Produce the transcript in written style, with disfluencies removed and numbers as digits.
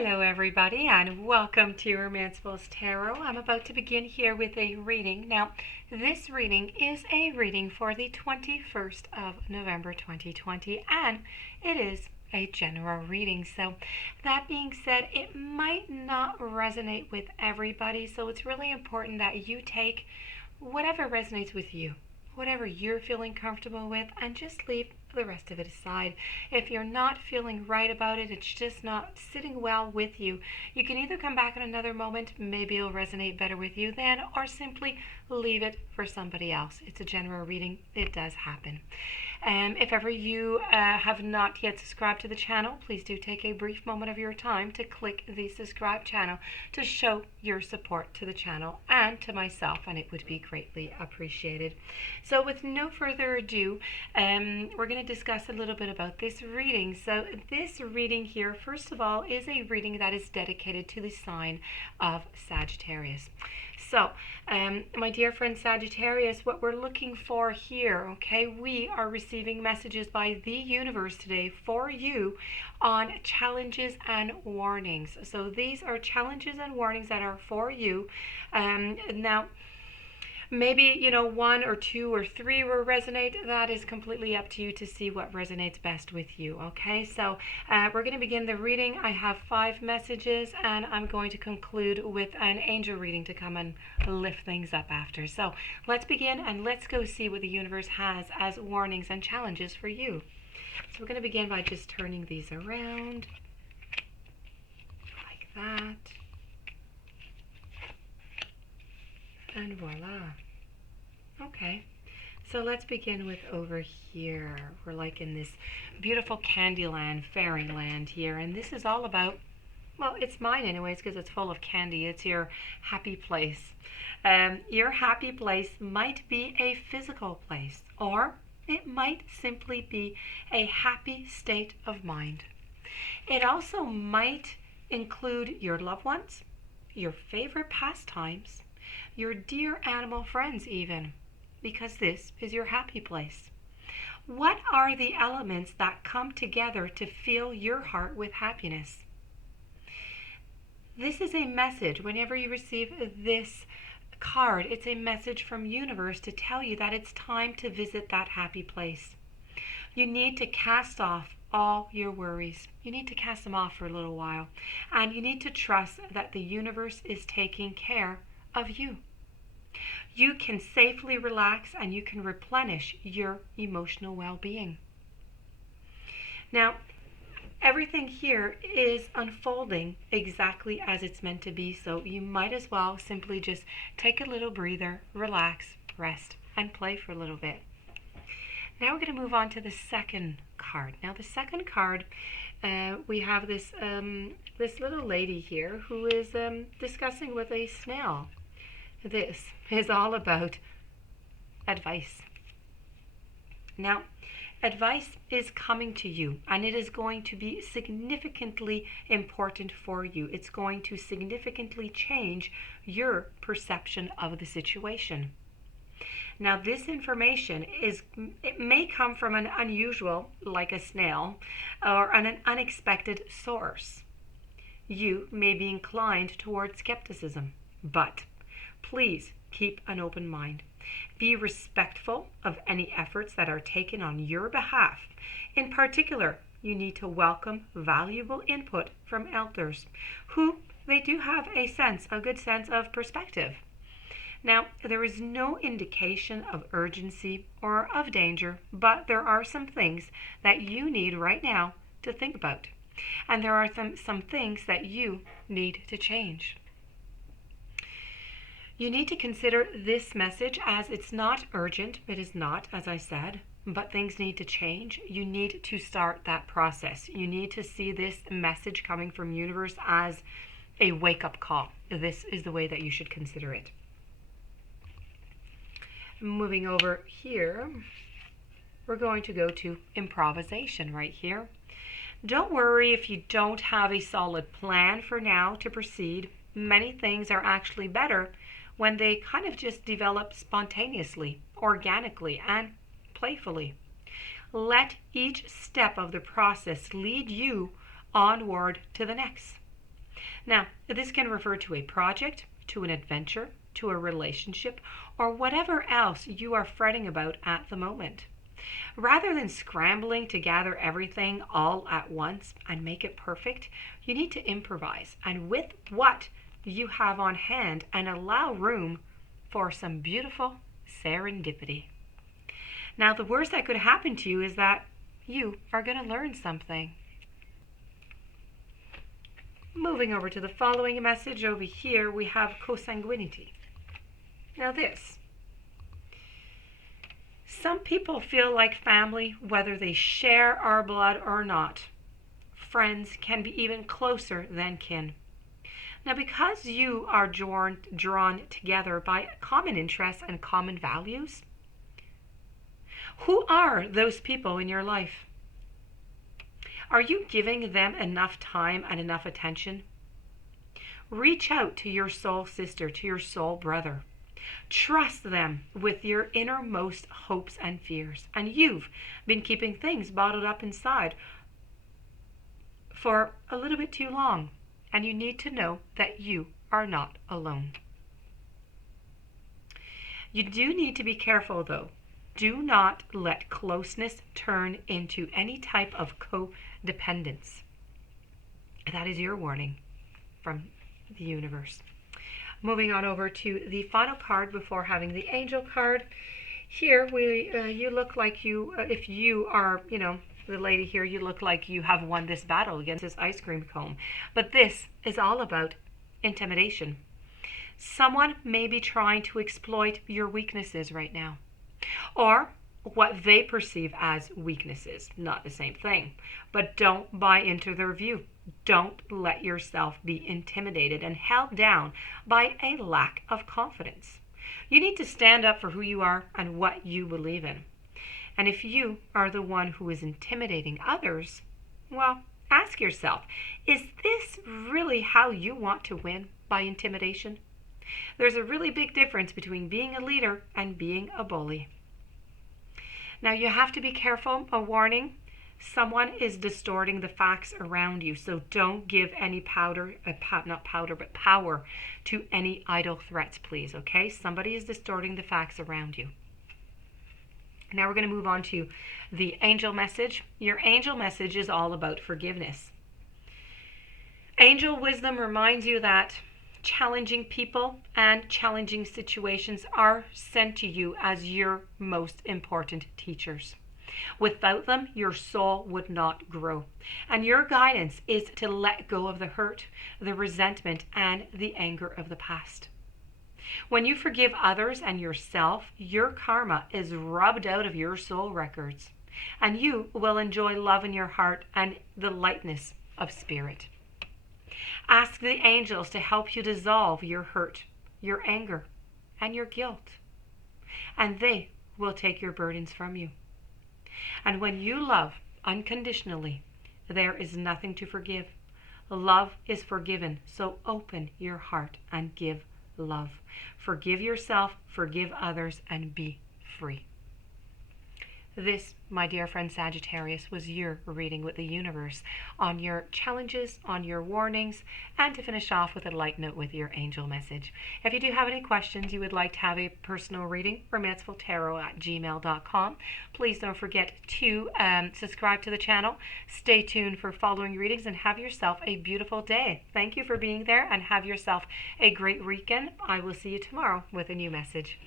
Hello everybody and welcome to Romancefuls Tarot. I'm about to begin here with a reading. Now, this reading is a reading for the 21st of November 2020 and it is a general reading. So that being said, it might not resonate with everybody, so it's really important that you take whatever resonates with you, whatever you're feeling comfortable with, and just leave the rest of it aside. If you're not feeling right about it, it's just not sitting well with you, you can either come back in another moment, maybe it'll resonate better with you then, or simply leave it for somebody else. It's a general reading. It does happen. If ever you have not yet subscribed to the channel, please do take a brief moment of your time to click the subscribe channel to show your support to the channel and to myself, and it would be greatly appreciated. So with no further ado, we're going to discuss a little bit about this reading. So this reading here, first of all, is a reading that is dedicated to the sign of Sagittarius. So, my dear friend Sagittarius, what we're looking for here, okay, we are receiving messages by the universe today for you on challenges and warnings. So these are challenges and warnings that are for you. Now, maybe, one or two or three will resonate. That is completely up to you to see what resonates best with you, okay? So we're going to begin the reading. I have 5 messages, and I'm going to conclude with an angel reading to come and lift things up after. So let's begin, and let's go see what the universe has as warnings and challenges for you. So we're going to begin by just turning these around, like that. And voila. Okay, so let's begin with over here. We're like in this beautiful Candyland, fairyland here, and this is all about, well, it's mine anyways because it's full of candy. It's your happy place. Your happy place might be a physical place, or it might simply be a happy state of mind. It also might include your loved ones, your favorite pastimes, your dear animal friends even, because this is your happy place. What are the elements that come together to fill your heart with happiness? This is a message. Whenever you receive this card, it's a message from universe to tell you that it's time to visit that happy place. You need to cast off all your worries. You need to cast them off for a little while, and you need to trust that the universe is taking care of you. You can safely relax and you can replenish your emotional well-being. Now, everything here is unfolding exactly as it's meant to be, so you might as well simply just take a little breather, relax, rest, and play for a little bit. Now we're going to move on to the second card. Now the second card, we have this little lady here who is discussing with a snail. This is all about advice. Now, advice is coming to you, and it is going to be significantly important for you. It's going to significantly change your perception of the situation. Now, this information it may come from an unusual, like a snail, or an unexpected source. You may be inclined towards skepticism, but please keep an open mind. Be respectful of any efforts that are taken on your behalf. In particular, you need to welcome valuable input from elders who they do have a good sense of perspective. Now, there is no indication of urgency or of danger, but there are some things that you need right now to think about. And there are some things that you need to change. You need to consider this message as it's not urgent. It is not, as I said, but things need to change. You need to start that process. You need to see this message coming from universe as a wake-up call. This is the way that you should consider it. Moving over here, we're going to go to improvisation right here. Don't worry if you don't have a solid plan for now to proceed. Many things are actually better when they kind of just develop spontaneously, organically, and playfully. Let each step of the process lead you onward to the next. Now, this can refer to a project, to an adventure, to a relationship, or whatever else you are fretting about at the moment. Rather than scrambling to gather everything all at once and make it perfect, you need to improvise and with what you have on hand and allow room for some beautiful serendipity. Now, the worst that could happen to you is that you are going to learn something. Moving over to the following message, over here we have consanguinity. Now this. Some people feel like family whether they share our blood or not. Friends can be even closer than kin. Now, because you are drawn together by common interests and common values, who are those people in your life? Are you giving them enough time and enough attention? Reach out to your soul sister, to your soul brother. Trust them with your innermost hopes and fears. And you've been keeping things bottled up inside for a little bit too long. And you need to know that you are not alone. You do need to be careful, though. Do not let closeness turn into any type of codependence. That is your warning from the universe. Moving on over to the final card before having the angel card. Here, you look like you, if you are, the lady here, you look like you have won this battle against this ice cream cone. But this is all about intimidation. Someone may be trying to exploit your weaknesses right now, or what they perceive as weaknesses. Not the same thing. But don't buy into their view. Don't let yourself be intimidated and held down by a lack of confidence. You need to stand up for who you are and what you believe in. And if you are the one who is intimidating others, well, ask yourself, is this really how you want to win, by intimidation? There's a really big difference between being a leader and being a bully. Now, you have to be careful. A warning, someone is distorting the facts around you, so don't give any power to any idle threats, please, okay? Somebody is distorting the facts around you. Now we're going to move on to the angel message. Your angel message is all about forgiveness. Angel wisdom reminds you that challenging people and challenging situations are sent to you as your most important teachers. Without them, your soul would not grow. And your guidance is to let go of the hurt, the resentment, and the anger of the past. When you forgive others and yourself, your karma is rubbed out of your soul records, and you will enjoy love in your heart and the lightness of spirit. Ask the angels to help you dissolve your hurt, your anger, and your guilt, and they will take your burdens from you. And when you love unconditionally, there is nothing to forgive. Love is forgiven, so open your heart and give love. Forgive yourself, forgive others, and be free. This, my dear friend Sagittarius, was your reading with the universe on your challenges, on your warnings, and to finish off with a light note with your angel message. If you do have any questions, you would like to have a personal reading, romancefultarot@gmail.com. Please don't forget to subscribe to the channel. Stay tuned for following readings and have yourself a beautiful day. Thank you for being there and have yourself a great weekend. I will see you tomorrow with a new message.